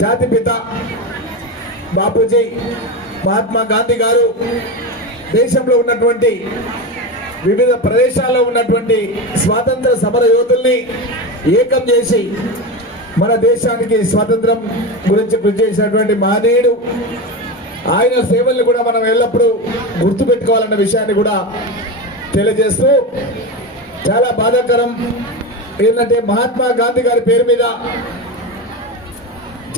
జాతిపిత బాపూజీ మహాత్మా గాంధీ గారు దేశంలో ఉన్నటువంటి వివిధ ప్రదేశాల్లో ఉన్నటువంటి స్వాతంత్ర సమర యోధుల్ని ఏకం చేసి మన దేశానికి స్వాతంత్రం గురించి కృషి చేసినటువంటి మహనీయుడు. ఆయన సేవల్ని కూడా మనం ఎల్లప్పుడూ గుర్తుపెట్టుకోవాలన్న విషయాన్ని కూడా తెలియజేస్తూ, చాలా బాధాకరం ఏంటంటే మహాత్మా గాంధీ గారి పేరు మీద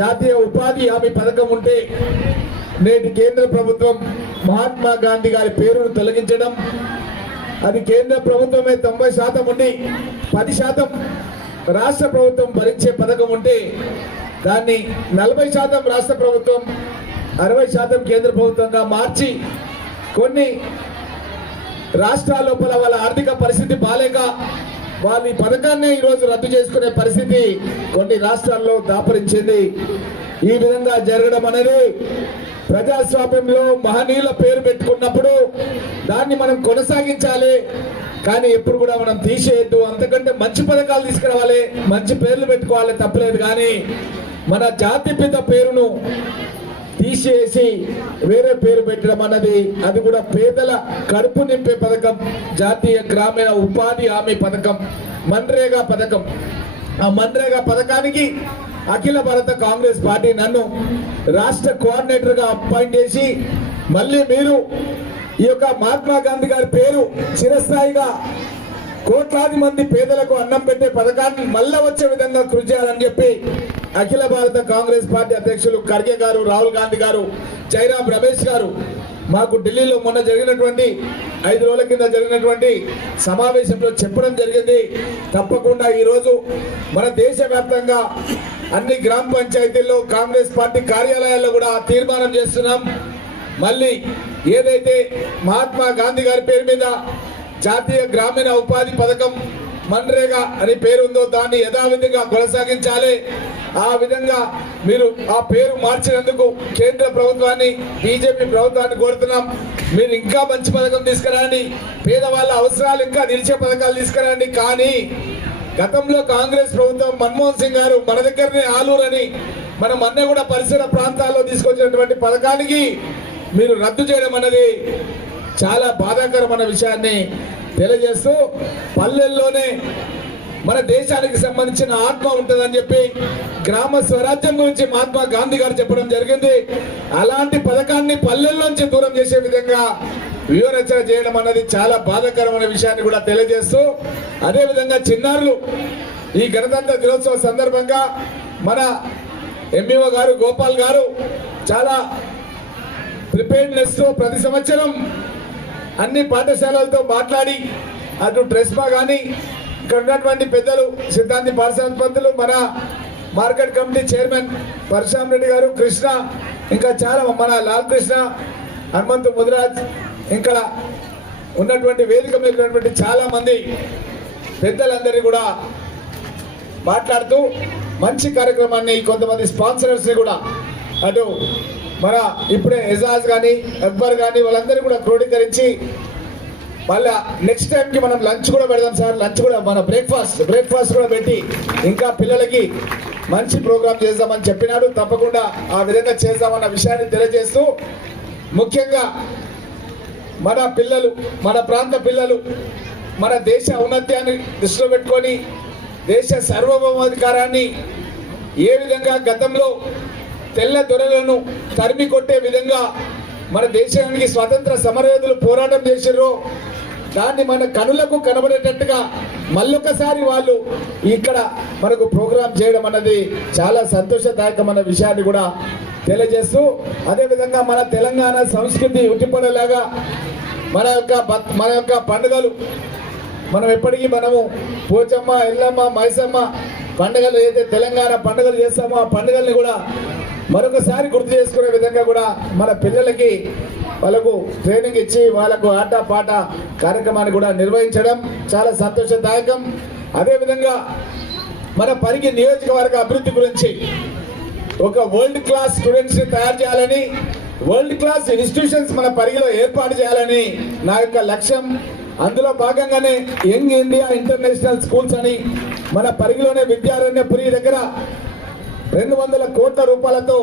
జాతీయ ఉపాధి హామీ పథకం ఉంటే నేటి కేంద్ర ప్రభుత్వం మహాత్మా గాంధీ గారి పేరును తొలగించడం, అది కేంద్ర ప్రభుత్వమే 90% ఉండి 10% రాష్ట్ర ప్రభుత్వం భరించే పథకం ఉంటే దాన్ని 40% రాష్ట్ర ప్రభుత్వం 60% కేంద్ర ప్రభుత్వంగా మార్చి కొన్ని రాష్ట్రాల లోపల వాళ్ళ ఆర్థిక పరిస్థితి బాలేక వాళ్ళు ఈ పథకాన్ని ఈరోజు రద్దు చేసుకునే పరిస్థితి కొన్ని రాష్ట్రాల్లో దాపరించింది. ఈ విధంగా జరగడం అనేది ప్రజాస్వామ్యంలో మహనీయుల పేరు పెట్టుకున్నప్పుడు దాన్ని మనం కొనసాగించాలి, కానీ ఎప్పుడు కూడా మనం తీసేయద్దు. అంతకంటే మంచి పథకాలు తీసుకురావాలి, మంచి పేర్లు పెట్టుకోవాలి, తప్పలేదు. కానీ మన జాతిపిత పేరును తీసేసి వేరే పేరు పెట్టడం అన్నది, అది కూడా పేదల కడుపు నింపే పథకం, జాతీయ గ్రామీణ ఉపాధి హామీ పథకం, మన్రేగా పథకం. ఆ మన్రేగా పథకానికి అఖిల భారత కాంగ్రెస్ పార్టీ నన్ను రాష్ట్ర కోఆర్డినేటర్ గా అపాయింట్ చేసి, మళ్ళీ మీరు ఈ యొక్క మహాత్మా గాంధీ గారి పేరు చిరస్థాయిగా కోట్లాది మంది పేదలకు అన్నం పెట్టే పథకాన్ని మళ్ళా వచ్చే విధంగా కృషి చేయాలని చెప్పి అఖిల భారత కాంగ్రెస్ పార్టీ అధ్యక్షులు ఖర్గే గారు, రాహుల్ గాంధీ గారు, జైరాం రమేష్ గారు మాకు ఢిల్లీలో మొన్న జరిగినటువంటి 5 రోజుల కింద జరిగినటువంటి సమావేశంలో చెప్పడం జరిగింది. తప్పకుండా ఈరోజు మన దేశవ్యాప్తంగా అన్ని గ్రామ పంచాయతీల్లో కాంగ్రెస్ పార్టీ కార్యాలయాల్లో కూడా తీర్మానం చేస్తున్నాం. మళ్ళీ ఏదైతే మహాత్మా గాంధీ గారి పేరు మీద జాతీయ గ్రామీణ ఉపాధి పథకం మన్రేగా అని పేరు ఉందో దాన్ని యథావిధిగా కొనసాగించాలి. ఆ విధంగా మీరు ఆ పేరు మార్చినందుకు కేంద్ర ప్రభుత్వాన్ని, బీజేపీ ప్రభుత్వాన్ని కోరుతున్నాం. మీరు ఇంకా మంచి పథకం తీసుకురండి, పేదవాళ్ళ అవసరాలు ఇంకా నిలిచే పథకాలు తీసుకురండి. కానీ గతంలో కాంగ్రెస్ ప్రభుత్వం మన్మోహన్ సింగ్ గారు మన దగ్గరనే ఆలూరు అని మన మన్నెగూడ పరిసర ప్రాంతాల్లో తీసుకొచ్చినటువంటి పథకానికి మీరు రద్దు చేయడం అనేది చాలా బాధాకరమైన విషయాన్ని తెలియజేస్తూ, పల్లెల్లోనే మన దేశానికి సంబంధించిన ఆత్మ ఉంటుందని చెప్పి గ్రామ స్వరాజ్యం గురించి మహాత్మా గాంధీ గారు చెప్పడం జరిగింది. అలాంటి పథకాన్ని పల్లెల్లోంచి దూరం చేసే విధంగా వ్యూహరచన చేయడం అన్నది చాలా బాధాకరమైన విషయాన్ని కూడా తెలియజేస్తూ, అదేవిధంగా చిన్నారులు ఈ గణతంత్ర దినోత్సవ సందర్భంగా మన ఎంఈఓ గారు గోపాల్ గారు చాలా ప్రిపేర్డ్నెస్ తో ప్రతి సంవత్సరం అన్ని పాఠశాలలతో మాట్లాడి, అటు ట్రెస్మా కానీ ఇక్కడ ఉన్నటువంటి పెద్దలు సిద్ధాంతి పాఠశాల పంతులు, మన market committee chairman Parashuram Reddy గారు, కృష్ణ, ఇంకా చాలా మన లాల్ కృష్ణ, హనుమంతు ముదిరాజ్, ఇంకా ఉన్నటువంటి వేదిక మీద ఉన్నటువంటి చాలా మంది పెద్దలందరినీ కూడా మాట్లాడుతూ మంచి కార్యక్రమాన్ని, కొంతమంది స్పాన్సరర్స్ ని కూడా అటు మన ఇప్పుడే ఎజాజ్ కానీ అక్బర్ కానీ వాళ్ళందరూ కూడా క్రోడీకరించి మళ్ళా నెక్స్ట్ టైంకి మనం లంచ్ కూడా పెడదాం సార్. లంచ్ కూడా మన బ్రేక్ఫాస్ట్ కూడా పెట్టి ఇంకా పిల్లలకి మంచి ప్రోగ్రామ్ చేద్దామని చెప్పినాడు. తప్పకుండా ఆ విధంగా చేద్దామన్న విషయాన్ని తెలియజేస్తూ, ముఖ్యంగా మన పిల్లలు, మన ప్రాంత పిల్లలు మన దేశ ఔన్నత్యాన్ని దృష్టిలో పెట్టుకొని దేశ సార్వభౌమాధికారాన్ని ఏ విధంగా గతంలో తెల్ల దొరలను తరిమి కొట్టే విధంగా మన దేశానికి స్వాతంత్ర సమరయోధులు పోరాటం చేశారో దాన్ని మన కనులకు కనబడేటట్టుగా మళ్ళొకసారి వాళ్ళు ఇక్కడ మనకు ప్రోగ్రాం చేయడం అన్నది చాలా సంతోషదాయకమైన విషయాన్ని కూడా తెలియజేస్తూ, అదేవిధంగా మన తెలంగాణ సంస్కృతి ఉట్టిపడేలాగా మన యొక్క పండుగలు మనం ఎప్పటికీ మనము పోచమ్మ, ఎల్లమ్మ, మైసమ్మ పండుగలు ఏదైతే తెలంగాణ పండుగలు చేస్తామో ఆ పండుగల్ని కూడా మరొకసారి గుర్తు చేసుకునే విధంగా కూడా మన పిల్లలకి వాళ్ళకు ట్రైనింగ్ ఇచ్చి వాళ్ళకు ఆట పాట కార్యక్రమాన్ని కూడా నిర్వహించడం చాలా సంతోషదాయకం. అదేవిధంగా మన పరిగి నియోజకవర్గ అభివృద్ధి గురించి ఒక వరల్డ్ క్లాస్ స్టూడెంట్స్ ని తయారు చేయాలని, వరల్డ్ క్లాస్ ఇన్స్టిట్యూషన్స్ మన పరిగిలో ఏర్పాటు చేయాలని నా యొక్క లక్ష్యం. అందులో భాగంగానే యంగ్ ఇండియా ఇంటర్నేషనల్ స్కూల్స్ అని మన పరిగిలోనే విద్యారణ్యపురి దగ్గర 200 కోట్ల రూపాయలతో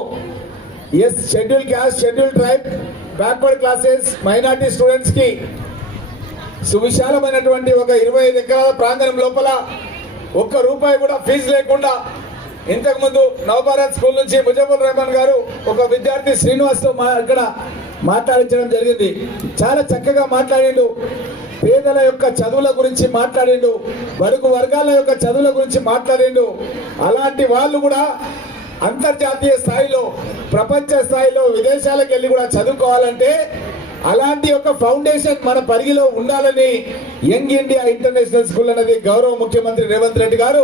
schedule caste, schedule tribe, backward classes, minority students కి సువిశాలమైనటువంటి ఒక 25 ఎకరాల ప్రాంగణం లోపల ఒక్క రూపాయి కూడా ఫీజు లేకుండా ఇంతకుముందు నవభారత్ స్కూల్ నుంచి ముజఫర్ రెహమాన్ గారు ఒక విద్యార్థి శ్రీనివాస్తో ఇక్కడ మాట్లాడించడం జరిగింది. చాలా చక్కగా మాట్లాడిండు. పేదల యొక్క చదువుల గురించి మాట్లాడిండు, బడుగు వర్గాల యొక్క చదువుల గురించి మాట్లాడిండు. అలాంటి వాళ్ళు కూడా అంతర్జాతీయ స్థాయిలో, ప్రపంచ స్థాయిలో విదేశాలకు వెళ్ళి కూడా చదువుకోవాలంటే అలాంటి ఒక ఫౌండేషన్ మన పరిగిలో ఉండాలని యంగ్ ఇండియా ఇంటర్నేషనల్ స్కూల్ అనేది గౌరవ ముఖ్యమంత్రి రేవంత్ రెడ్డి గారు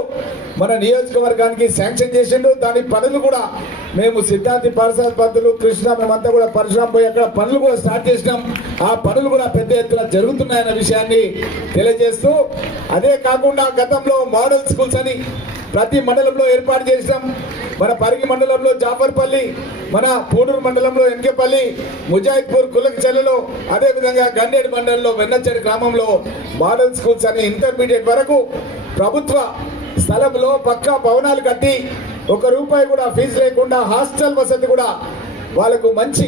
మన నియోజకవర్గానికి శాంక్షన్ చేసిండు. దాని పనులు కూడా మేము సిద్ధాంతి పార్సాద్ పంతులు, కృష్ణ, మేమంతా కూడా పరశురాం పోయి అక్కడ పనులు కూడా స్టార్ట్ చేసినాం. ఆ పనులు కూడా పెద్ద ఎత్తున జరుగుతున్నాయన్న విషయాన్ని తెలియజేస్తూ, అదే కాకుండా గతంలో మోడల్ స్కూల్స్ అని ప్రతి మండలంలో ఏర్పాటు చేసినాం. మన పరిగి మండలంలో జాఫర్పల్లి, మన పూడూరు మండలంలో ఎంకేపల్లి, ముజాయిద్పూర్ కులకచెల్లలో, అదేవిధంగా గండేడు మండలంలో వెన్నచెరు గ్రామంలో మోడల్ స్కూల్స్ అని ఇంటర్మీడియట్ వరకు ప్రభుత్వ స్థలంలో పక్కా భవనాలు కట్టి ఒక రూపాయి కూడా ఫీజు లేకుండా హాస్టల్ వసతి కూడా వాళ్ళకు మంచి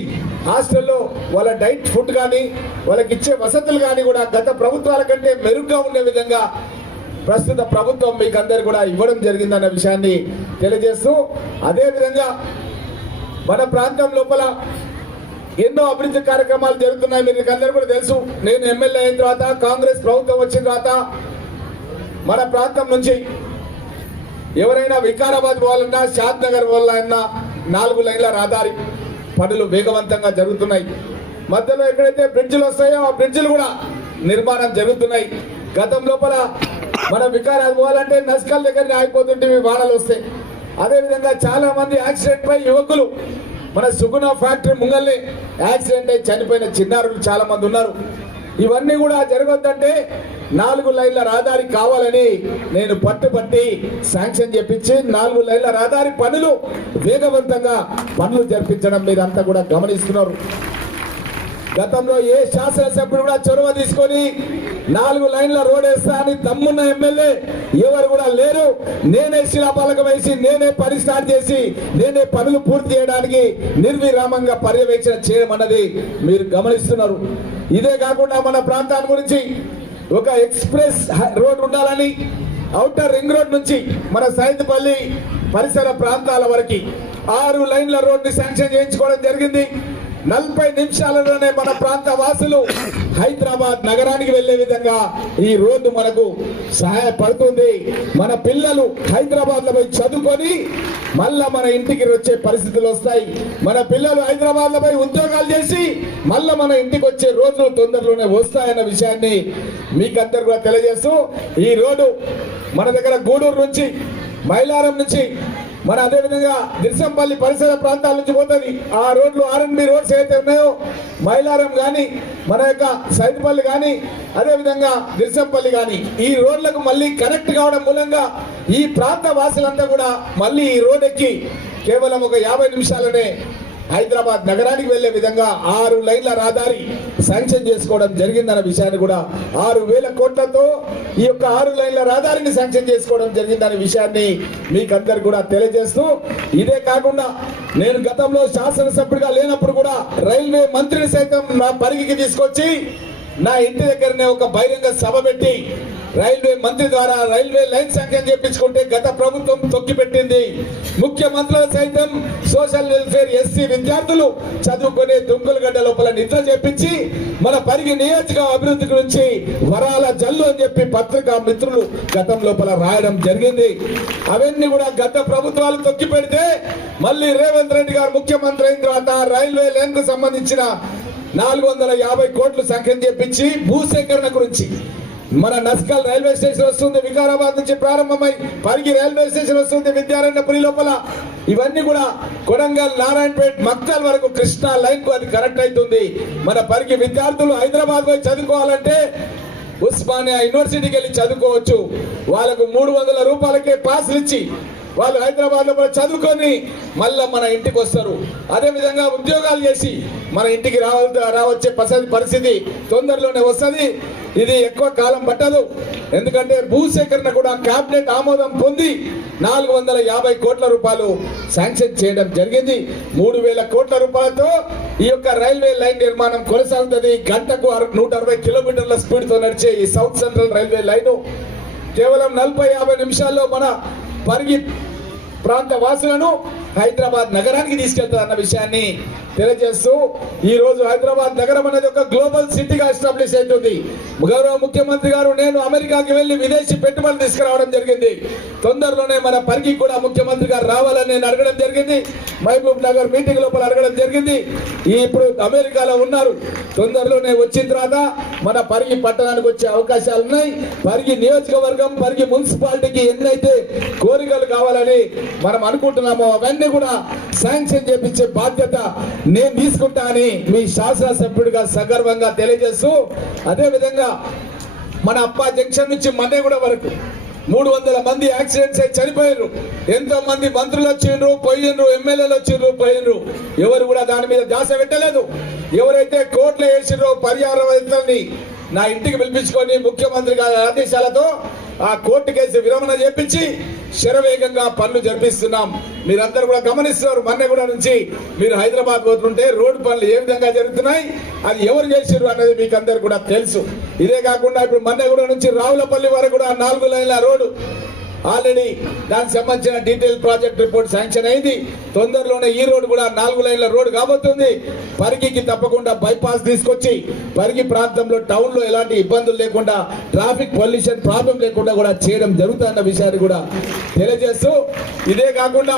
హాస్టల్లో వాళ్ళ డైట్ ఫుడ్ కానీ వాళ్ళకి ఇచ్చే వసతులు కానీ కూడా గత ప్రభుత్వాల కంటే మెరుగ్గా ఉండే విధంగా ప్రస్తుత ప్రభుత్వం మీకు అందరు కూడా ఇవ్వడం జరిగిందన్న విషయాన్ని తెలియజేస్తూ, అదేవిధంగా మన ప్రాంతం లోపల ఎన్నో అభివృద్ధి కార్యక్రమాలు జరుగుతున్నాయి. మీకు అందరూ కూడా తెలుసు. నేను ఎమ్మెల్యే అయిన తర్వాత, కాంగ్రెస్ ప్రభుత్వం వచ్చిన తర్వాత మన ప్రాంతం నుంచి ఎవరైనా వికారాబాద్ పోవాలన్నా, షాద్ నగర్ పోవాలన్నా 4 లైన్ల రహదారి పనులు వేగవంతంగా జరుగుతున్నాయి. మధ్యలో ఎక్కడైతే బ్రిడ్జిలు వస్తాయో ఆ బ్రిడ్జిలు కూడా నిర్మాణం జరుగుతున్నాయి. గతం లోపల మన వికారాబాద్ పోవాలంటే నస్కల్ దగ్గర ఆగిపోతుంటే వానలు వస్తాయి. అదేవిధంగా చాలా మంది యాక్సిడెంట్ పై యువకులు మన సుగుణ ఫ్యాక్టరీ ముంగల్ని యాక్సిడెంట్ అయి చనిపోయిన చిన్నారులు చాలా మంది ఉన్నారు. ఇవన్నీ కూడా జరగొద్దంటే 4 లైన్ల రహదారి కావాలని నేను పట్టుబట్టి శాంక్షన్ చేపించి 4 లైన్ల రహదారి పనులు వేగవంతంగా పనులు జరిపించడం మీరంతా కూడా గమనిస్తున్నారు. గతంలో ఏ శాసనసభ్యుడు కూడా చొరవ తీసుకొని 4 లైన్ల రోడ్ వేస్తా అని దమ్మున్న ఎమ్మెల్యే ఎవరు కూడా లేరు. నేనే శిలాపాలకం వేసి, నేనే పని స్టార్ట్ చేసి, నేనే పనులు పూర్తి చేయడానికి నిర్విరామంగా పర్యవేక్షణ చేయడం అన్నది మీరు గమనిస్తున్నారు. ఇదే కాకుండా మన ప్రాంతాన్ని గురించి ఒక ఎక్స్ప్రెస్ రోడ్ ఉండాలని ఔటర్ రింగ్ రోడ్ నుంచి మన సైదుపల్లి పరిసర ప్రాంతాల వరకు 6 లైన్ల రోడ్ని శాంక్షన్ చేయించుకోవడం జరిగింది. 40 నిమిషాలలోనే మన ప్రాంత వాసులు హైదరాబాద్ నగరానికి వెళ్లే విధంగా ఈ రోడ్డు మనకు సహాయపడుతుంది. మన పిల్లలు హైదరాబాద్ లో పోయి చదువుకొని మళ్ళా మన ఇంటికి వచ్చే పరిస్థితులు వస్తాయి. మన పిల్లలు హైదరాబాద్ లో పోయి ఉద్యోగాలు చేసి మళ్ళా మన ఇంటికి వచ్చే రోజులు తొందరలోనే వస్తాయన్న విషయాన్ని మీకందరూ కూడా తెలియజేస్తూ, ఈ రోడ్డు మన దగ్గర గూడూరు నుంచి, మైలారం నుంచి, మన అదేవిధంగా దిర్సంపల్లి పరిసర ప్రాంతాల నుంచి పోతుంది. ఆ రోడ్లు R&B రోడ్స్ ఏదైతే ఉన్నాయో, మైలారం కానీ, మన యొక్క సైదుపల్లి కానీ, అదేవిధంగా దిర్సంపల్లి కానీ, ఈ రోడ్లకు మళ్ళీ కనెక్ట్ కావడం మూలంగా ఈ ప్రాంత వాసులంతా కూడా మళ్ళీ ఈ రోడ్ ఎక్కి కేవలం ఒక 50 నిమిషాలనే హైదరాబాద్ నగరానికి వెళ్లే విధంగా 6 లైన్ల రహదారి శాంక్షన్ చేసుకోవడం జరిగిందన్న విషయాన్ని కూడా 6,000 కోట్లతో ఈ యొక్క 6 లైన్ల రహదారిని శాంక్షన్ చేసుకోవడం జరిగిందనే విషయాన్ని మీకందరు కూడా తెలియజేస్తూ, ఇదే కాకుండా నేను గతంలో శాసనసభ్యుడిగా లేనప్పుడు కూడా రైల్వే మంత్రిని సైతం నా పరిగికి తీసుకొచ్చి నా ఇంటి దగ్గరనే ఒక బహిరంగ సభ పెట్టి రైల్వే మంత్రి ద్వారా రైల్వే లైన్ శాంక్షన్ చేయించుకుంటే గత ప్రభుత్వం తొక్కిపెట్టింది. ముఖ్యమంత్రులు సైతం సోషల్ వెల్ఫేర్ ఎస్సీ విద్యార్థులు చదువుకునే దుంకులగడ్డ లోపల నిద్ర చేపించి మన పరిగి నియోజక అభివృద్ధి గురించి వరాల జల్లు అని చెప్పి పత్రికా మిత్రులు గతం లోపల రాయడం జరిగింది. అవన్నీ కూడా గత ప్రభుత్వాలు తొక్కిపెడితే మళ్ళీ రేవంత్ రెడ్డి గారు ముఖ్యమంత్రి అయిన తర్వాత రైల్వే లైన్ కు సంబంధించిన 450 కోట్లు శాంక్షన్ చేపించి భూసేకరణ గురించి మన నస్కల్ రైల్వే స్టేషన్ వస్తుంది, వికారాబాద్ నుంచి ప్రారంభమై పరిగి రైల్వే స్టేషన్ వస్తుంది, విద్యారణ్యపురి లోపల ఇవన్నీ కూడా కొడంగల్, నారాయణపేట్, మక్తల్ వరకు కృష్ణా లైన్ కు అది కనెక్ట్ అవుతుంది. మన పరిగి విద్యార్థులు హైదరాబాద్ పోయి చదువుకోవాలంటే ఉస్మానియా యూనివర్సిటీకి వెళ్ళి చదువుకోవచ్చు. వాళ్ళకు 300 రూపాయలకే పాసులు ఇచ్చి వాళ్ళు హైదరాబాద్ లో చదువుకొని మళ్ళా మన ఇంటికి వస్తారు. అదే విధంగా ఉద్యోగాలు చేసి మన ఇంటికి రావచ్చే పరిస్థితి తొందరలోనే వస్తుంది. ఇది ఎక్కువ కాలం పట్టదు. ఎందుకంటే భూసేకరణ కూడా కేబినెట్ ఆమోదం పొంది 450 కోట్ల రూపాయలు శాంక్షన్ చేయడం జరిగింది. 3000 కోట్ల రూపాయలతో ఈ యొక్క రైల్వే లైన్ నిర్మాణం కొనసాగుతుంది. గంటకు 160 కిలోమీటర్ల స్పీడ్ తో నడిచే ఈ సౌత్ సెంట్రల్ రైల్వే లైన్ కేవలం 40-50 నిమిషాల్లో మన పరిగి ప్రాంత వాసులను హైదరాబాద్ నగరానికి తీసుకెళ్తారు అన్న విషయాన్ని తెలియజేస్తూ ఈ రోజు హైదరాబాద్ నగరం అనేది ఒక గ్లోబల్ సిటీగా ఎస్టాబ్లిష్ అవుతుంది. గౌరవ ముఖ్యమంత్రి గారు నేను అమెరికాకి వెళ్లి విదేశీ పెట్టుబడులు తీసుకురావడం జరిగింది. తొందరలోనే మన పరిగి కూడా ముఖ్యమంత్రి గారు రావాలని నేను అడగడం జరిగింది. మహబూబ్ నగర్ మీటింగ్ లోపల అడగడం జరిగింది. ఇప్పుడు అమెరికాలో ఉన్నారు. తొందరలోనే వచ్చిన తర్వాత మన పరిగి పట్టణానికి వచ్చే అవకాశాలు ఉన్నాయి. పరిగి నియోజకవర్గం పరిగి మున్సిపాలిటీకి ఎన్నైతే కోరికలు కావాలని మనం అనుకుంటున్నామో అవన్నీ కూడా శాంక్షన్ చేపించే బాధ్యత నేను తీసుకుంటా అని మీ శాసనసభ్యుడిగా సగర్వంగా తెలియజేస్తూ, అదే విధంగా మన అప్పా జంక్షన్ నుంచి మన్నెగూడ వరకు 300 మంది యాక్సిడెంట్స్ అయి చనిపోయారు. ఎంతో మంది మంత్రులు వచ్చిండ్రు పోయిండ్రు, ఎమ్మెల్యేలు వచ్చిండ్రు పోయిండ్రు. ఎవరు కూడా దాని మీద ధ్యాస పెట్టలేదు. ఎవరైతే కోర్టులో వేసిండ్రో పర్యావరణని నా ఇంటికి పిలిపించుకొని ముఖ్యమంత్రి గారి ఆదేశాలతో ఆ కోర్టు కేసు విరమణ చేపించి శరవేగంగా పనులు జరిపిస్తున్నాం. మీరందరూ కూడా గమనిస్తున్నారు. మన్నెగూడ నుంచి మీరు హైదరాబాద్ పోతుంటే రోడ్డు పనులు ఏ విధంగా జరుగుతున్నాయి, అది ఎవరు చేసారు అనేది మీకు అందరు కూడా తెలుసు. ఇదే కాకుండా ఇప్పుడు మన్నెగూడ నుంచి రావులపల్లి వరకు కూడా 4 లైన్ల రోడ్డు ఆల్రెడీ దానికి సంబంధించిన డీటెయిల్ ప్రాజెక్ట్ రిపోర్ట్ శాంక్షన్ అయింది. తొందరలోనే ఈ రోడ్డు కూడా 4 లైన్ల రోడ్డు కాబోతుంది. పరిగికి తప్పకుండా బైపాస్ తీసుకొచ్చి పరిగి ప్రాంతంలో టౌన్ లో ఎలాంటి ఇబ్బందులు లేకుండా ట్రాఫిక్ పొల్యూషన్ ప్రాబ్లం లేకుండా కూడా చేయడం జరుగుతుందన్న విషయాన్ని కూడా తెలియజేస్తూ, ఇదే కాకుండా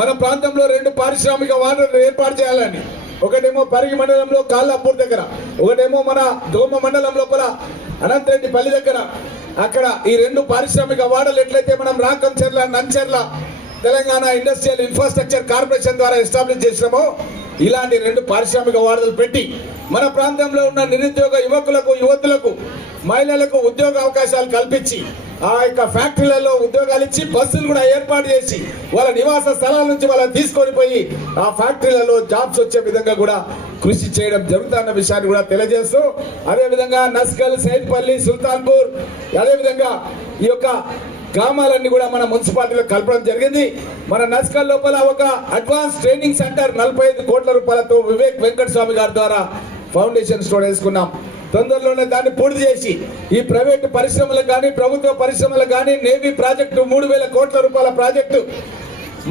మన ప్రాంతంలో 2 పారిశ్రామిక వాడలు ఏర్పాటు చేయాలని, ఒకటేమో పరిగి మండలంలో కాళ్ళపూర్ దగ్గర, ఒకటేమో మన దోమ మండలం లోపల అనంతరెడ్డిపల్లి దగ్గర. అక్కడ ఈ 2 పారిశ్రామిక వాడలు ఎట్లయితే మనం Rakancherla Nancherla Telangana industrial infrastructure corporation ద్వారా ఎస్టాబ్లిష్ చేసినామో ఇలాంటి 2 పారిశ్రామిక వాడలు పెట్టి మన ప్రాంతంలో ఉన్న నిరుద్యోగ యువకులకు యువతులకు మహిళలకు ఉద్యోగ అవకాశాలు కల్పించి ఆ యొక్క ఫ్యాక్టరీలలో ఉద్యోగాలు ఇచ్చి బస్సులు కూడా ఏర్పాటు చేసి వాళ్ళ నివాస స్థలాల నుంచి వాళ్ళని తీసుకొని పోయి ఆ ఫ్యాక్టరీలలో జాబ్స్ వచ్చే విధంగా కూడా కృషి చేయడం జరుగుతున్న విషయాన్ని కూడా తెలియజేస్తూ, అదేవిధంగా నస్కల్, సైద్పల్లి, సుల్తాన్పూర్, అదేవిధంగా ఈ యొక్క గ్రామాలన్నీ కూడా మన మున్సిపాలిటీలో కలపడం జరిగింది. మన నస్కల్ లోపల ఒక అడ్వాన్స్ ట్రైనింగ్ సెంటర్ 45 కోట్ల రూపాయలతో వివేక్ వెంకటస్వామి గారి ద్వారా ఫౌండేషన్ స్టోర్ వేసుకున్నాం. తొందరలోనే దాన్ని పూర్తి చేసి ఈ ప్రైవేటు పరిశ్రమలకు కానీ ప్రభుత్వ పరిశ్రమలకు కానీ నేవీ ప్రాజెక్టు 3000 కోట్ల రూపాయల ప్రాజెక్టు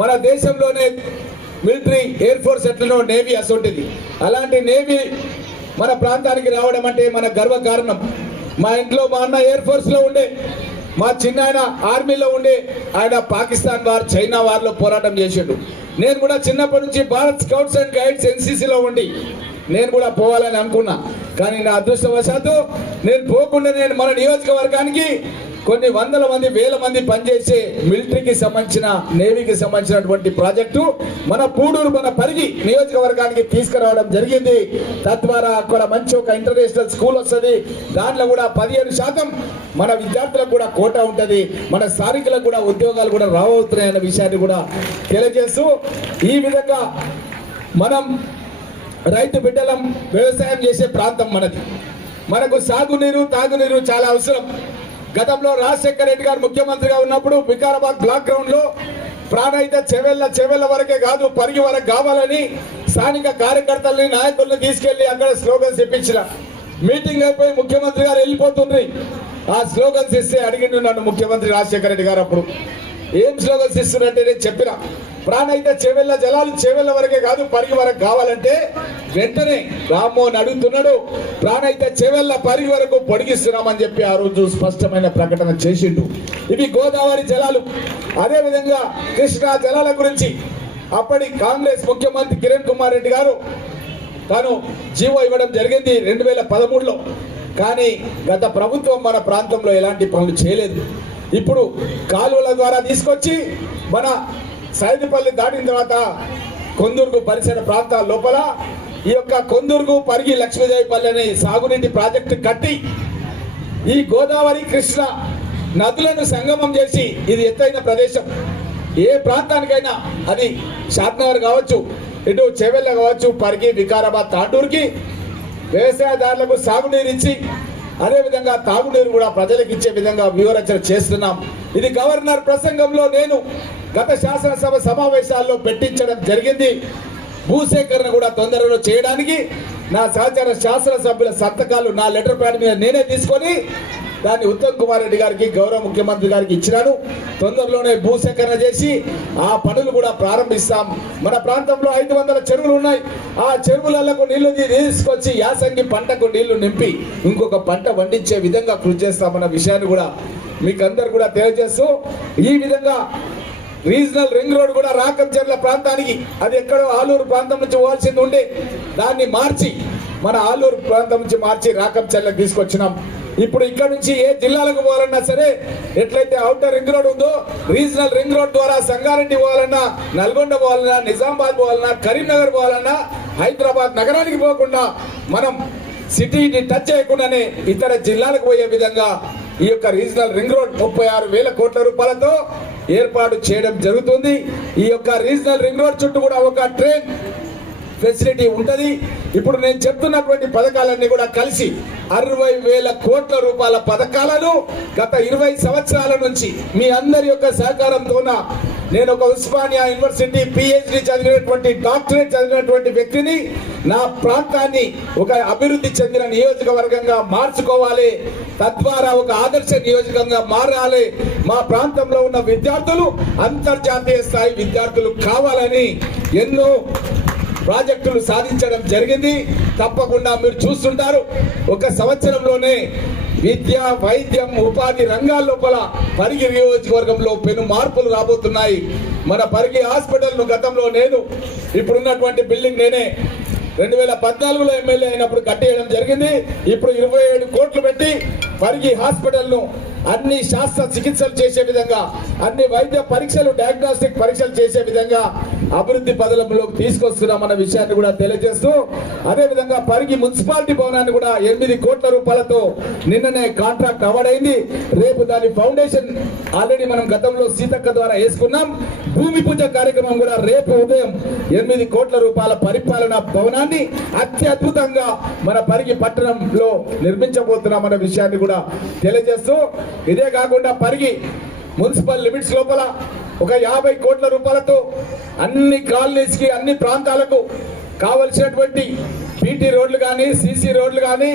మన దేశంలోనే మిలిటరీ ఎయిర్ ఫోర్స్ ఎట్లనో నేవీ అసొంటిది. అలాంటి నేవీ మన ప్రాంతానికి రావడం అంటే మన గర్వకారణం. మా ఇంట్లో మా అన్న ఎయిర్ ఫోర్స్ లో ఉండే, మా చిన్న ఆయన ఆర్మీలో ఉండే, ఆయన పాకిస్తాన్ వార్ చైనా వార్లో పోరాటం చేసిండు. నేను కూడా చిన్నప్పటి నుంచి భారత్ స్కౌట్స్ అండ్ గైడ్స్ ఎన్సీసీలో ఉండి నేను కూడా పోవాలని అనుకున్నా. కానీ నా అదృష్టవశాత్తు నేను పోకుండా నేను మన నియోజకవర్గానికి కొన్ని వందల మంది వేల మంది పనిచేసే మిలిటరీకి సంబంధించిన నేవీకి సంబంధించినటువంటి ప్రాజెక్టు మన పూడూరు మన పరిగి నియోజకవర్గానికి తీసుకురావడం జరిగింది. తద్వారా అక్కడ మంచి ఒక ఇంటర్నేషనల్ స్కూల్ వస్తుంది. దాంట్లో కూడా 15% మన విద్యార్థులకు కూడా కోటా ఉంటుంది. మన స్థానికులకు కూడా ఉద్యోగాలు కూడా రాబోతున్నాయన్న విషయాన్ని కూడా తెలియజేస్తూ, ఈ విధంగా మనం రైతు బిడ్డలం వ్యవసాయం చేసే ప్రాంతం మనది. మనకు సాగునీరు తాగునీరు చాలా అవసరం. గతంలో రాజశేఖర రెడ్డి గారు ముఖ్యమంత్రిగా ఉన్నప్పుడు వికారాబాద్ బ్లాక్ గ్రౌండ్ లో ప్రాణహిత చెవెళ్ళ వరకే కాదు పరిగి వరకు కావాలని స్థానిక కార్యకర్తల్ని నాయకుల్ని తీసుకెళ్లి అక్కడ స్లోగన్స్ ఇప్పించిన. మీటింగ్ అయిపోయి ముఖ్యమంత్రి గారు వెళ్ళిపోతుండ్రి. ఆ స్లోగన్స్ ఇస్తే అడిగిండు నన్ను ముఖ్యమంత్రి రాజశేఖర రెడ్డి గారు. అప్పుడు ఏం స్లోగన్స్ ఇస్తున్నారంటే నేను చెప్పిన, ప్రాణహిత చెవెళ్ళ జలాలు చెవెళ్ళ వరకే కాదు పరిగి వరకు కావాలంటే వెంటనే రామ్మోహన్ అడుగుతున్నాడు, ప్రాణహిత చెవెళ్ళ పరిగి వరకు పొడిగిస్తున్నామని చెప్పి ఆ రోజు స్పష్టమైన ప్రకటన చేసిండు. ఇవి గోదావరి జలాలు. అదేవిధంగా కృష్ణా జలాల గురించి అప్పటి కాంగ్రెస్ ముఖ్యమంత్రి కిరణ్ కుమార్ రెడ్డి గారు తాను జీవో ఇవ్వడం జరిగింది 2013లో. కానీ గత ప్రభుత్వం మన ప్రాంతంలో ఎలాంటి పనులు చేయలేదు. ఇప్పుడు కాలువల ద్వారా తీసుకొచ్చి మన సైదుపల్లి దాటిన తర్వాత కొందూరుగు పరిసర ప్రాంతాల లోపల ఈ యొక్క కొందూరుగు పరిగి లక్ష్మీదేవిపల్లి అనే సాగునీటి ప్రాజెక్టు కట్టి ఈ గోదావరి కృష్ణ నదులను సంగమం చేసి, ఇది ఎత్తైన ప్రదేశం. ఏ ప్రాంతానికైనా అది షాద్నగర్ కావచ్చు, ఇటు చెవెళ్ళ కావచ్చు, పరిగి వికారాబాద్ తాండూరుకి వ్యవసాయదారులకు సాగునీరు ఇచ్చి అదేవిధంగా తాగునీరు కూడా ప్రజలకు ఇచ్చే విధంగా వ్యూహరచన చేస్తున్నాం. ఇది గవర్నర్ ప్రసంగంలో నేను గత శాసనసభ సమావేశాల్లో పెట్టించడం జరిగింది. భూసేకరణ కూడా తొందరలో చేయడానికి నా సహచర శాసనసభ్యుల సంతకాలు నా లెటర్ ప్యాడ్ మీద నేనే తీసుకొని దాన్ని ఉత్తమ్ కుమార్ రెడ్డి గారికి గౌరవ ముఖ్యమంత్రి గారికి ఇచ్చినాను. తొందరలోనే భూసేకరణ చేసి ఆ పనులు కూడా ప్రారంభిస్తాం. మన ప్రాంతంలో 500 చెరువులు ఉన్నాయి. ఆ చెరువులకు నీళ్లు తీసుకొచ్చి యాసంగి పంటకు నీళ్లు నింపి ఇంకొక పంట వండించే విధంగా కృషి చేస్తామన్న విషయాన్ని కూడా మీకు అందరు కూడా తెలియజేస్తూ, ఈ విధంగా రీజనల్ రింగ్ రోడ్ కూడా రాకంచెర్ల ప్రాంతానికి, అది ఎక్కడో ఆలూరు ప్రాంతం నుంచి పోవాల్సింది ఉండే దాన్ని మార్చి మన ఆలూరు ప్రాంతం నుంచి మార్చి రాకంచెర్లకు తీసుకొచ్చినాం. ఇప్పుడు ఇక్కడ నుంచి ఏ జిల్లాలకు పోవాలన్నా సరే, ఎట్లయితే అవుటర్ రింగ్ రోడ్ ఉందో రీజనల్ రింగ్ రోడ్ ద్వారా సంగారెడ్డి పోవాలన్నా, నల్గొండ పోవాలన్నా, నిజామాబాద్ పోవాలన్నా, కరీంనగర్ పోవాలన్నా, హైదరాబాద్ నగరానికి పోకుండా మనం సిటీని టచ్ చేయకుండానే ఇతర జిల్లాలకు పోయే విధంగా ఈ యొక్క రీజనల్ రింగ్ రోడ్ 36,000 కోట్ల రూపాయలతో ఏర్పాటు చేయడం జరుగుతుంది. ఈ యొక్క రీజనల్ రింగ్ రోడ్ చుట్టూ కూడా ఒక ట్రైన్ ఫెసిలిటీ ఉంటది. ఇప్పుడు నేను చెప్తున్నటువంటి పథకాలన్నీ కూడా కలిసి 60,000 కోట్ల రూపాయల పథకాలను గత 20 సంవత్సరాల నుంచి మీ అందరి యొక్క సహకారంతోన నేను ఒక ఉస్మానియా యూనివర్సిటీ PhD చదివినటువంటి డాక్టరేట్ చదివినటువంటి వ్యక్తిని, నా ప్రాంతాన్ని ఒక అభివృద్ధి చెందిన నియోజకవర్గంగా మార్చుకోవాలి, తద్వారా ఒక ఆదర్శ నియోజకంగా మారాలి, మా ప్రాంతంలో ఉన్న విద్యార్థులు అంతర్జాతీయ స్థాయి విద్యార్థులు కావాలని ఎన్నో ప్రాజెక్టులు సాధించడం జరిగింది. తప్పకుండా మీరు చూస్తుంటారు. ఒక సంవత్సరంలోనే విద్య, వైద్యం, ఉపాధి రంగాల లోపల పరిగి నియోజకవర్గంలో పెను మార్పులు రాబోతున్నాయి. మన పరిగి హాస్పిటల్ను గతంలో నేను, ఇప్పుడున్నటువంటి బిల్డింగ్ నేనే 2014లో ఎమ్మెల్యే అయినప్పుడు కట్టేయడం జరిగింది. ఇప్పుడు 27 కోట్లు పెట్టి పరిగి హాస్పిటల్ను అన్ని శాస్త్ర చికిత్సలు చేసే విధంగా, అన్ని వైద్య పరీక్షలు, డయాగ్నోస్టిక్ పరీక్షలు చేసే విధంగా అభివృద్ధి పదవులోకి తీసుకొస్తున్నామన్న విషయాన్ని కూడా తెలియజేస్తూ, అదేవిధంగా పరిగి మున్సిపాలిటీ భవనాన్ని కూడా 8 కోట్ల రూపాయలతో నిన్ననే కాంట్రాక్ట్ అవార్డైంది. రేపు దాని ఫౌండేషన్ ఆల్రెడీ మనం గతంలో సీతక్క ద్వారా వేసుకున్నాం. భూమి పూజ కార్యక్రమం కూడా రేపు ఉదయం 8 కోట్ల రూపాయల పరిపాలన భవనాన్ని అత్యద్భుతంగా మన పరిగి పట్టణంలో నిర్మించబోతున్నామన్న విషయాన్ని కూడా తెలియజేస్తూ, ఇదే కాకుండా పరిగి మున్సిపల్ లిమిట్స్ లోపల ఒక 50 కోట్ల రూపాయలతో అన్ని కాలనీస్ కి, అన్ని ప్రాంతాలకు కావలసినటువంటి PT రోడ్లు కానీ, CC రోడ్లు కానీ,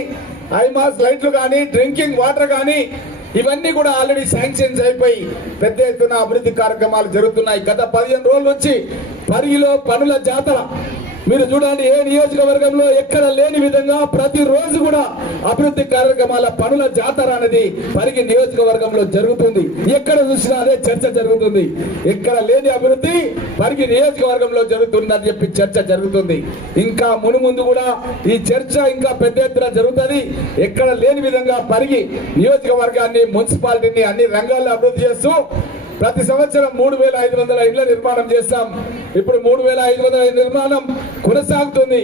ఐమాస్ లైట్లు కానీ, డ్రింకింగ్ వాటర్ కానీ ఇవన్నీ కూడా ఆల్రెడీ శాంక్షన్స్ అయిపోయి పెద్ద ఎత్తున అభివృద్ధి కార్యక్రమాలు జరుగుతున్నాయి. గత 15 రోజుల నుంచి పరిగిలో పనుల జాతర మీరు చూడండి. ఏ నియోజకవర్గంలో ఎక్కడ లేని విధంగా ప్రతిరోజు కూడా అభివృద్ధి కార్యక్రమాల పనుల జాతర అనేది పరిగి నియోజకవర్గంలో జరుగుతుంది. ఎక్కడ చూసినా అదే చర్చ జరుగుతుంది. ఎక్కడ లేని అభివృద్ధి పరిగి నియోజకవర్గంలో జరుగుతుందని చెప్పి చర్చ జరుగుతుంది. ఇంకా మునుముందు కూడా ఈ చర్చ ఇంకా పెద్ద ఎత్తున జరుగుతుంది. ఎక్కడ లేని విధంగా పరిగి నియోజకవర్గాన్ని, మున్సిపాలిటీని అన్ని రంగాల్లో అభివృద్ధి చేస్తూ ప్రతి సంవత్సరం 3,500 ఇళ్ల నిర్మాణం చేస్తాం. ఇప్పుడు 3,500 నిర్మాణం కొనసాగుతుంది.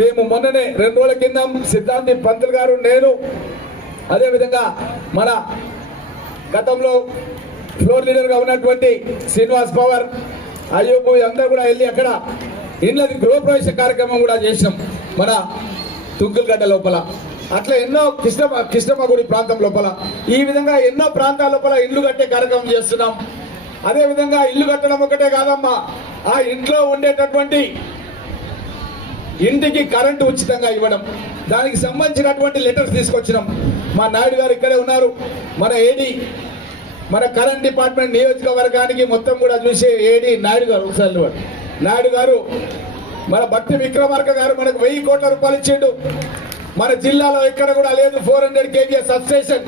మేము మొన్ననే 2 రోజుల కింద సిద్ధాంతి పంతులు గారు, నేను, అదేవిధంగా మన గతంలో ఫ్లోర్ లీడర్గా ఉన్నటువంటి శ్రీనివాస్ పవర్, అయ్యూబు అందరూ కూడా వెళ్ళి అక్కడ ఇళ్ళది గృహప్రవేశ కార్యక్రమం కూడా చేసినాం మన తుంగులగడ్డ లోపల. అట్లా ఎన్నో కృష్ణమ్మ గుడి ప్రాంతం లోపల, ఈ విధంగా ఎన్నో ప్రాంతాల లోపల ఇల్లు కట్టే కార్యక్రమం చేస్తున్నాం. అదే విధంగా ఇల్లు కట్టడం ఒకటే కాదమ్మా, ఆ ఇంట్లో ఉండేటటువంటి ఇంటికి కరెంటు ఉచితంగా ఇవ్వడం, దానికి సంబంధించినటువంటి లెటర్స్ తీసుకొచ్చినాం. మా నాయుడు గారు ఇక్కడే ఉన్నారు. మన ఏడీ, మన కరెంట్ డిపార్ట్మెంట్ నియోజకవర్గానికి మొత్తం కూడా చూసే ఏడీ నాయుడు గారు. ఒకసారి నాయుడు గారు, మన భక్తి విక్రమార్క గారు మనకు 1000 కోట్ల రూపాయలు ఇచ్చిండు. మన జిల్లాలో ఎక్కడ కూడా లేదు 400 kVA సబ్స్టేషన్.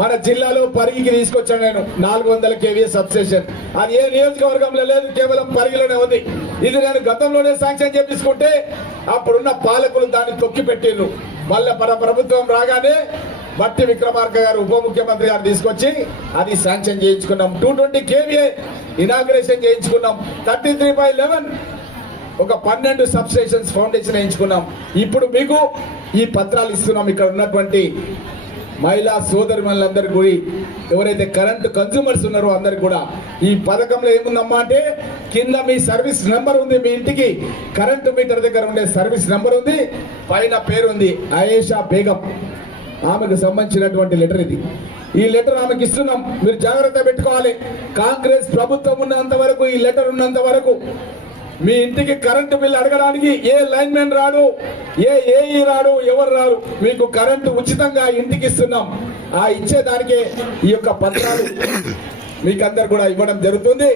మన జిల్లాలో పరిగికి తీసుకొచ్చాను నేను 400 kVA సబ్స్టేషన్. అది ఏ నియోజకవర్గంలో లేదు, కేవలం పరిగిలోనే ఉంది. ఇది నేను గతంలోనే శాంక్షన్ చేపించుకుంటే అప్పుడున్న పాలకులు దాన్ని తొక్కి పెట్టిండ్రు. మళ్ళీ మన ప్రభుత్వం రాగానే భట్టి విక్రమార్క గారు, ఉప ముఖ్యమంత్రి గారు తీసుకొచ్చి అది శాంక్షన్ చేయించుకున్నాం. 220 kVA ఇనాగ్రేషన్ చేయించుకున్నాం. 33/11 ఒక 12 సబ్స్టేషన్స్ ఫౌండేషన్ వేయించుకున్నాం. ఇప్పుడు మీకు ఈ పత్రాలు ఇస్తున్నాం. ఇక్కడ ఉన్నటువంటి మహిళా సోదరిమణులందరికీ కూడా, ఎవరైతే కరెంట్ కన్స్యూమర్స్ ఉన్నారో అందరికి కూడా ఈ పథకంలో ఏముందమ్మా అంటే, కింద మీ సర్వీస్ నెంబర్ ఉంది, మీ ఇంటికి కరెంటు మీటర్ దగ్గర ఉండే సర్వీస్ నెంబర్ ఉంది, పైన పేరు ఉంది ఆయేషా బేగం. ఆమెకు సంబంధించినటువంటి లెటర్ ఇది. ఈ లెటర్ ఆమెకి ఇస్తున్నాం, మీరు జాగ్రత్త పెట్టుకోవాలి. కాంగ్రెస్ ప్రభుత్వం ఉన్నంత వరకు, ఈ లెటర్ ఉన్నంత వరకు మీ ఇంటికి కరెంటు బిల్లు అడగడానికి ఏ లైన్ మ్యాన్ రాడు, ఏఈ రాడు, ఎవరు రాడు. మీకు కరెంటు ఉచితంగా ఇంటికి ఇస్తున్నాం. ఆ ఇచ్చేదానికే ఈ యొక్క పత్రాలు మీకు అందరు కూడా ఇవ్వడం జరుగుతుంది.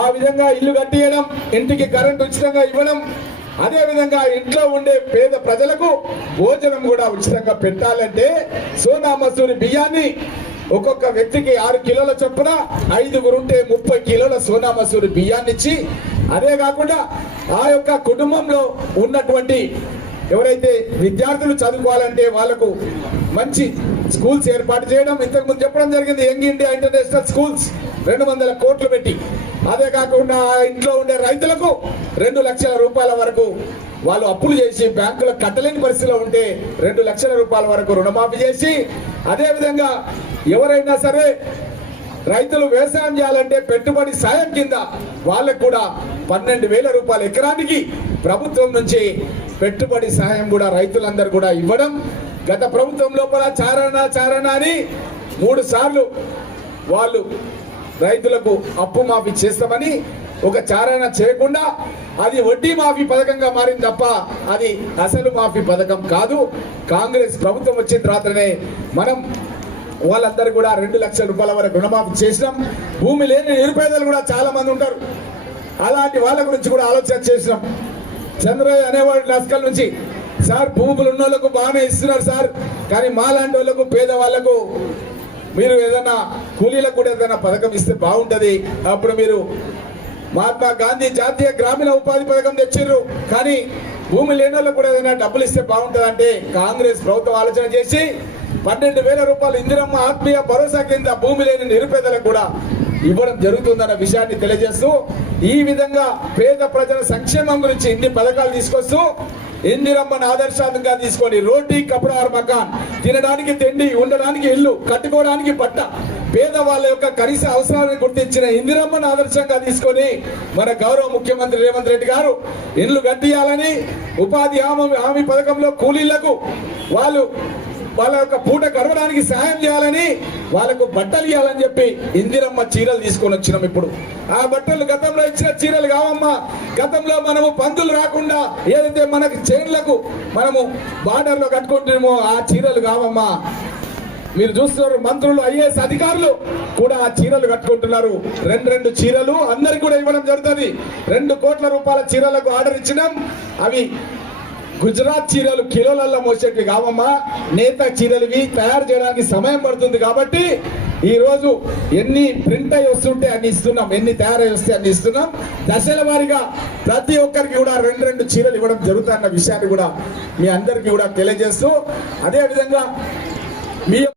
ఆ విధంగా ఇల్లు కట్టియడం, ఇంటికి కరెంటు ఉచితంగా ఇవ్వడం, అదే విధంగా ఇంట్లో ఉండే పేద ప్రజలకు భోజనం కూడా ఉచితంగా పెట్టాలంటే సోనా మసూరి బియ్యాన్ని ఒక్కొక్క వ్యక్తికి 6 కిలోల చొప్పున 5గురు ఉంటే 30 కిలోల సోనా మసూరి బియ్యాన్ని ఇచ్చి, అదే కాకుండా ఆ యొక్క కుటుంబంలో ఉన్నటువంటి ఎవరైతే విద్యార్థులు చదువుకోవాలంటే వాళ్ళకు మంచి స్కూల్స్ ఏర్పాటు చేయడం, ఇంతకుముందు చెప్పడం జరిగింది. యంగ్ ఇండియా ఇంటర్నేషనల్ స్కూల్స్ 200 కోట్లు పెట్టి, అదే కాకుండా ఇంట్లో ఉండే రైతులకు 2 లక్షల రూపాయల వరకు వాళ్ళు అప్పులు చేసి బ్యాంకులో కట్టలేని పరిస్థితిలో ఉంటే 2 లక్షల రూపాయల వరకు రుణమాఫీ చేసి, అదే విధంగా ఎవరైనా సరే రైతులు వ్యవసాయం చేయాలంటే పెట్టుబడి సాయం కింద వాళ్ళకు కూడా 12,000 రూపాయలు ఎకరానికి ప్రభుత్వం నుంచి పెట్టుబడి సాయం కూడా రైతులందరూ కూడా ఇవ్వడం. గత ప్రభుత్వం లోపల చారణ అని 3 సార్లు వాళ్ళు రైతులకు అప్పు మాఫీ చేస్తామని ఒక చారణ చేయకుండా అది వడ్డీ మాఫీ పథకంగా మారింది తప్ప అది అసలు మాఫీ పథకం కాదు. కాంగ్రెస్ ప్రభుత్వం వచ్చిన తర్వాతనే మనం వాళ్ళందరూ కూడా 2 లక్షల రూపాయల వరకు రుణమాఫీ చేసినాం. భూమి లేని నిరుపేదలు కూడా చాలా మంది ఉంటారు, అలాంటి వాళ్ళ గురించి కూడా ఆలోచన చేసినాం. చంద్రయ్య అనేవాడు నస్కల్ నుంచి, సార్ భూములు ఉన్న వాళ్ళకు బాగానే ఇస్తున్నారు సార్, కానీ మాలాంటి వాళ్ళకు పేదవాళ్లకు మీరు ఏదైనా కూలీలకు కూడా ఏదైనా పథకం ఇస్తే బాగుంటది. అప్పుడు మీరు మహాత్మా గాంధీ జాతీయ గ్రామీణ ఉపాధి పథకం తెచ్చిర్రు, కానీ భూమి లేని వాళ్ళకు కూడా ఏదైనా డబ్బులు ఇస్తే బాగుంటది అంటే కాంగ్రెస్ ప్రభుత్వం ఆలోచన చేసి 12,000 రూపాయలు ఇందిరమ్మ ఆత్మీయ భరోసా కింద భూమి లేని నిరుపేదలకు కూడా ఇవ్వడం జరుగుతుందన్న విషయాన్ని తెలియజేస్తూ, ఈ విధంగా పేద ప్రజల సంక్షేమం గురించి ఇన్ని పథకాలు తీసుకొస్తూ ఇందిరమ్మను ఆదర్శంగా తీసుకొని రోటీ కపడా ఆర్ మకాన్, తినడానికి తిండి, ఉండడానికి ఇల్లు, కట్టుకోవడానికి బట్ట, పేదవాళ్ళ యొక్క కనీస అవసరాలను గుర్తించిన ఇందిరమ్మను ఆదర్శంగా తీసుకొని మన గౌరవ ముఖ్యమంత్రి రేవంత్ రెడ్డి గారు ఇల్లు కట్టియాలని, ఉపాధి హామీ పథకంలో కూలీలకు వాళ్ళ యొక్క పూట గడవడానికి సహాయం చేయాలని, వాళ్ళకు బట్టలు ఇవ్వాలని చెప్పి ఇందిరమ్మ చీరలు తీసుకొని వచ్చినాం. ఇప్పుడు ఆ బట్టలు గతంలో ఇచ్చిన చీరలు కావమ్మా. గతంలో మనము పందులు రాకుండా ఏదైతే మనకి చైన్లకు మనము బార్డర్లో కట్టుకుంటున్నామో ఆ చీరలు కావమ్మా. మీరు చూస్తున్నారు, మంత్రులు ఐఏఎస్ అధికారులు కూడా ఆ చీరలు కట్టుకుంటున్నారు. 2 చీరలు అందరికి కూడా ఇవ్వడం జరుగుతుంది. 2 కోట్ల రూపాయల చీరలకు ఆర్డర్ ఇచ్చినాం. అవి గుజరాత్ చీరలు కిలోలలో మోసేటివి కావమ్మా. నేత చీరలువి తయారు చేయడానికి సమయం పడుతుంది కాబట్టి ఈ రోజు ఎన్ని ప్రింట్ అయి వస్తుంటే అన్ని ఇస్తున్నాం, ఎన్ని తయారై వస్తే అన్ని ఇస్తున్నాం. దశల వారీగా ప్రతి ఒక్కరికి కూడా 2 చీరలు ఇవ్వడం జరుగుతున్న విషయాన్ని కూడా మీ అందరికీ కూడా తెలియజేస్తూ, అదే విధంగా మీ